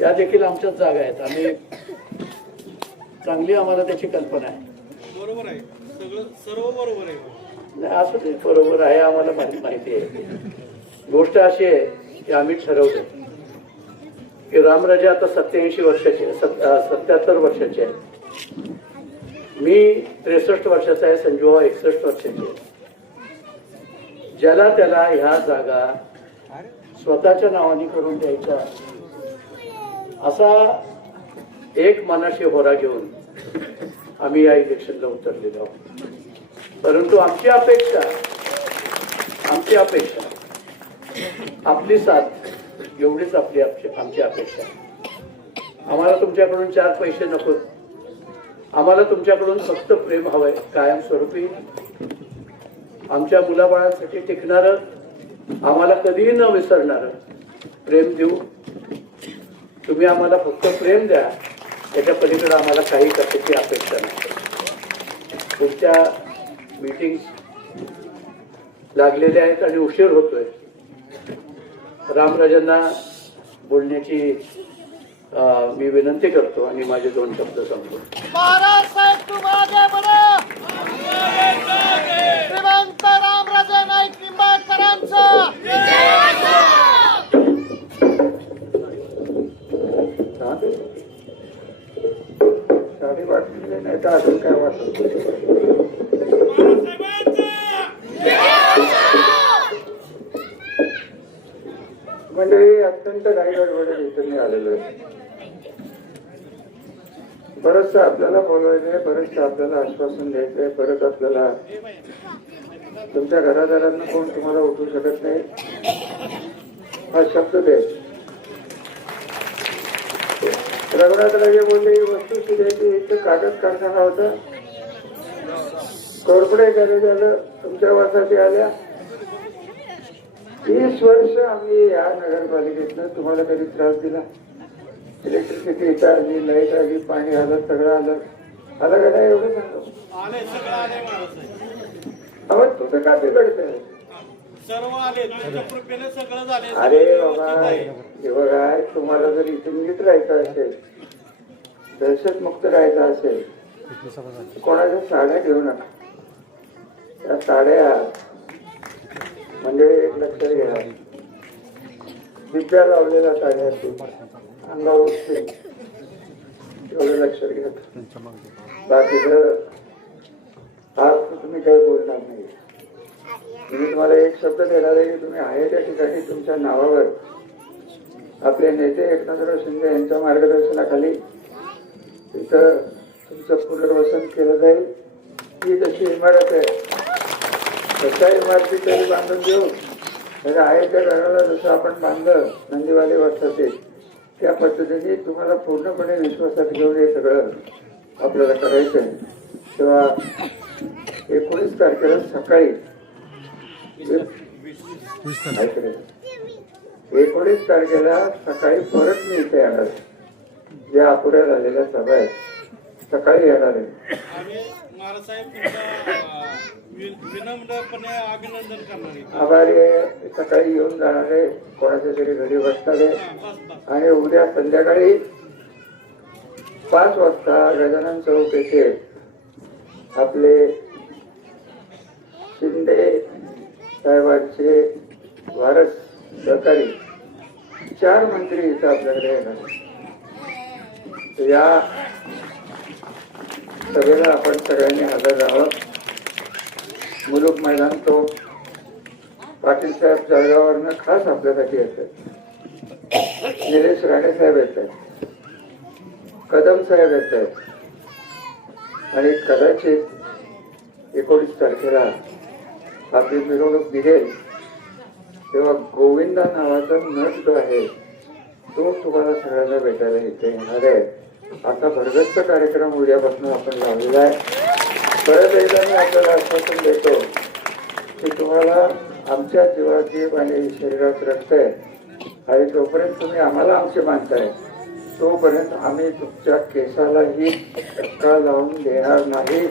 या देखील आमच्याच जागा आहेत. आम्ही चांगली आम्हाला त्याची कल्पना आहे. बरोबर आहे. सगळं सर्व बरोबर आहे. नाही असं ते बरोबर आहे आम्हाला माहिती आहे. गोष्ट अशी आहे की आम्ही ठरवलं की रामराजे आता सत्याऐंशी वर्षाचे सत्याहत्तर वर्षाचे आहे मी त्रेसष्ट वर्षाचा आहे संजूभाऊ एकसष्ट वर्षाचे आहे ज्याला त्याला ह्या जागा स्वतःच्या नावाने करून द्यायचा असा एक मनाशी होरा घेऊन आम्ही या इलेक्शनला उतरलेलो आहोत. परंतु आमची अपेक्षा आमची अपेक्षा आपली साथ एवढीच आपली आपली- आमची अपेक्षा. आम्हाला तुमच्याकडून चार पैसे नको. आम्हाला तुमच्याकडून फक्त प्रेम हवंय कायमस्वरूपी. आमच्या मुलाबाळांसाठी टिकणारं आम्हाला कधीही न विसरणारं प्रेम देऊ तुम्ही आम्हाला फक्त प्रेम द्या त्याच्या पलीकडे आम्हाला काही कशाची अपेक्षा नाही. तुमच्या मीटिंग लागलेल्या आहेत आणि उशीर होतोय. रामराजांना बोलण्याची मी विनंती करतो आणि माझे दोन शब्द सांगतो का अजून काय वाटत हे अत्यंत घाई इथं मी आलेलो आहे बरंच आपल्याला बोलवायचंय बरंच आपल्याला आश्वासन द्यायचंय परत आपल्याला तुमच्या घरादारांना कोण तुम्हाला उठू शकत नाही हा शब्द द्यायचा रघुनाथ राजे बोलले ही वस्तू सुद्याची इथं कागद कारखाना होता. कोरपडे झालं तुमच्या वासाची आल्या. तीस वर्ष आम्ही या नगरपालिकेतनं तुम्हाला कधी त्रास दिला. इलेक्ट्रिसिटी आली लाइट आली पाणी आलं सगळं आलं. आलं का नाही एवढं सांगतो अहो तुझं का बिघडतंय? सर्व आले तुमच्या कृपेने सगळं झाले अरे बाबा. हे बघा तुम्हाला जर इथून नीट राहायचं असेल दहशतमुक्त राहायचं असेल कोणाच्या साड्या घेऊ नका. त्या साड्या म्हणजे एक लक्षात घ्या. दिप्या लावलेल्या साड्या असतील अंगावर एवढं लक्षात घ्या. बाकीचं आज तुम्ही काही बोलणार नाही. मी तुम्हाला एक शब्द देणार आहे की तुम्ही आहे त्या ठिकाणी तुमच्या नावावर. आपले नेते एकनाथराव शिंदे यांच्या मार्गदर्शनाखाली तिथं तुमचं पुनर्वसन केलं जाईल. ही तशी इमारत आहे. तशा इमारती तरी बांधून देऊ म्हणजे आहे त्या घराला जसं आपण बांधलं नंदीवाले वर्षाचे त्या पद्धतीने तुम्हाला पूर्णपणे विश्वासात घेऊन हे सगळं आपल्याला करायचं आहे. तेव्हा एकोणीस तारखेला सकाळी एकोणीस तारखेला सकाळी परत मी इथे येणार. ज्या अपुऱ्या झालेल्या सभा आहेत सकाळी येणार आहे. आभारी आहे. सकाळी येऊन जाणार आहे. कोणाच्या तरी घरी बसणार आहे. आणि उद्या संध्याकाळी पाच वाजता गजानन चौक येथे आपले शिंदे साहेबांचे वारस सहकारी. चार मंत्री इथं आपल्याकडे येणार या सभेला आपण सगळ्यांनी हजर राहावं. मुलुक मैदान तो पाटील साहेब जळगाववरनं खास आपल्यासाठी येतात निलेश राणे साहेब येत आहेत कदम साहेब येत आहेत आणि कदाचित एकोणीस तारखेला आपली मिरवणूक निघेल तेव्हा गोविंदा नावाचा नट जो आहे तो तुम्हाला सगळ्यांना भेटायला इथे येणार आहे. आता भरगच्च कार्यक्रम उद्यापासून आपण लावलेला आहे. परत एकदा मी आपल्याला आश्वासन देतो की तुम्हाला आमच्या जीवाची आणि शरीरात रक्त आहे. आणि जोपर्यंत तुम्ही आम्हाला आमचे मानताय तोपर्यंत आम्ही तुमच्या केसालाही धक्का लावून देणार नाही.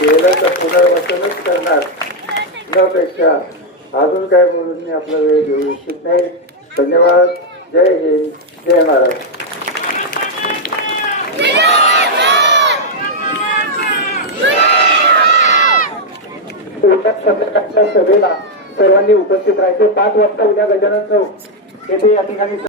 केलं तर पुनर्वसनच करणार. म्हणण्यापेक्षा अजून काय बोलून मी आपला वेळ घेऊ इच्छित नाही. धन्यवाद. जय हिंद. जय महाराज. सभेला सर्वांनी उपस्थित राहायचे. पाच वाजता उद्या गजानन चौक. येथे या ठिकाणी